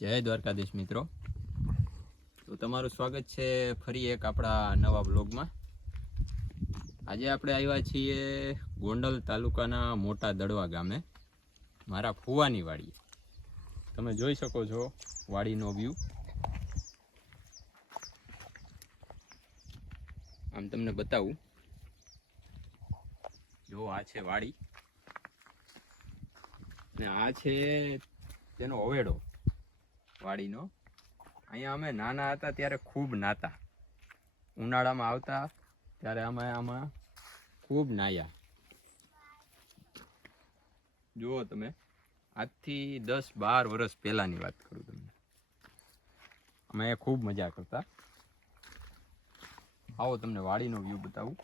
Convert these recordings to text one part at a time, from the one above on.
જય દ્વારકાધીશ મિત્રો. તો તમારું સ્વાગત છે ફરી એક આપણા નવા બ્લોગમાં. આજે આપણે આવ્યા છીએ ગોંડલ તાલુકાના મોટા દડવા ગામે, મારા ફુવાની વાડી. તમે જોઈ શકો છો વાડીનો વ્યૂ. આમ તમને બતાવું, જો આ છે વાડી ને આ છે તેનો અવેડો વાડીનો. અહીંયા અમે નાના હતા ત્યારે ખૂબ નાતા, ઉનાળામાં આવતા ત્યારે અમે આમાં ખૂબ નાયા. જુઓ તમે, આજથી 10-12 વર્ષ પહેલાંની વાત કરું તમને. અમે ખૂબ મજા કરતા. આવો તમને વાડીનો વ્યૂ બતાવું.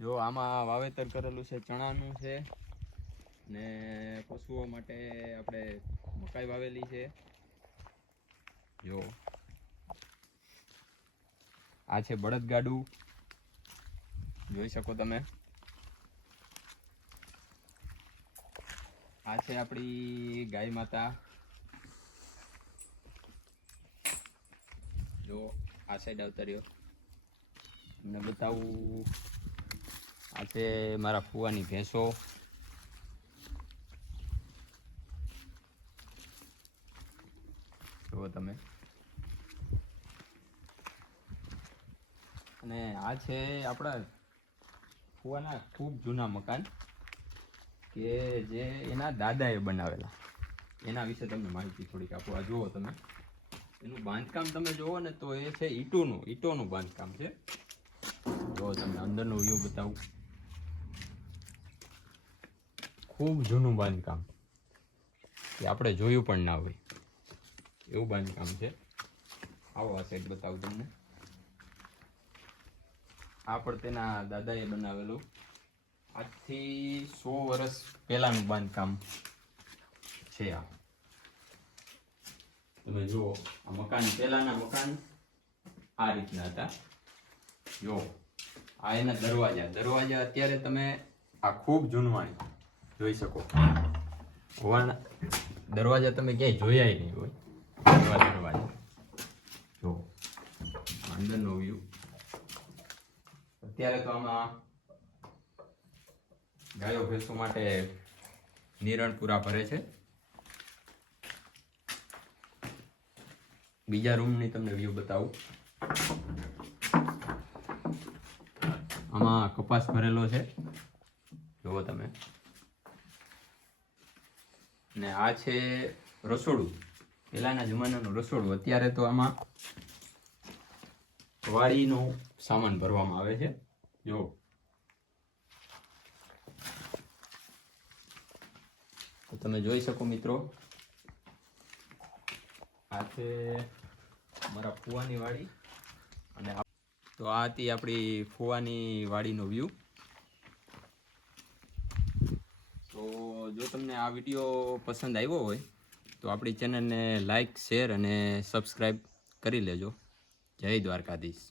જો આમાં વાવેતર કરેલું છે, ચણાનું છે ને પશુઓ માટે આપણે મકાઈ વાવેલી છે. જો આ છે બળદગાડું, જોઈ શકો તમે. આ છે આપણી ગાય માતા. જો આ સાઈડ આવતા રહ્યો, તમને બતાવું. આ છે મારા ફુવાની ભેંસો. જુઓ તમે. અને આ છે આપણા ફુવાના ખૂબ જૂના મકાન કે જે એના દાદાએ બનાવેલા. એના વિશે તમને માહિતી થોડીક આપો. આ જુઓ તમે, એનું બાંધકામ તમે જુઓ ને તો એ છે ઈંટોનું બાંધકામ છે. જુઓ તમને અંદરનું વ્યૂ બતાવું. ખૂબ જૂનું બાંધકામ કે આપણે જોયું પણ ના હોય એવું બાંધકામ છે. આવો આ સાઈડ બતાવું તમને. આ પણ તેના દાદાએ બનાવેલું. આજથી 100 વર્ષ પહેલાનું બાંધકામ છે આ. તમે જુઓ, આ મકાન પહેલાના મકાન આ રીતના હતા. જો આ એના દરવાજા અત્યારે તમે આ ખૂબ જૂનવાણી જોઈ શકો. દરવાજા તમે ક્યાંય જોયા નહીં હોય. દરવાજા જો અંદરનો વ્યૂ. અત્યારે તો આમાં ગાયો ભેંસો માટે નિરણ પૂરા ભરે છે. બીજા રૂમની તમને વ્યૂ બતાવું. આમાં કપાસ ભરેલો છે, જુઓ તમે. ને આ છે રસોડું, પહેલાના જમાનાનું રસોડું. અત્યારે તો આમાં વાડીનો સામાન ભરવામાં આવે છે. જો તો તમે જોઈ શકો મિત્રો. આ છે મારા ફુવાની વાડી. અને તો આ હતી આપણી ફુવાની વાડીનો વ્યૂ. તો જો તમને આ વિડીયો પસંદ આવ્યો હોય તો આપણી ચેનલને લાઈક, શેર અને સબસ્ક્રાઈબ કરી લેજો. જય દ્વારકાધીશ.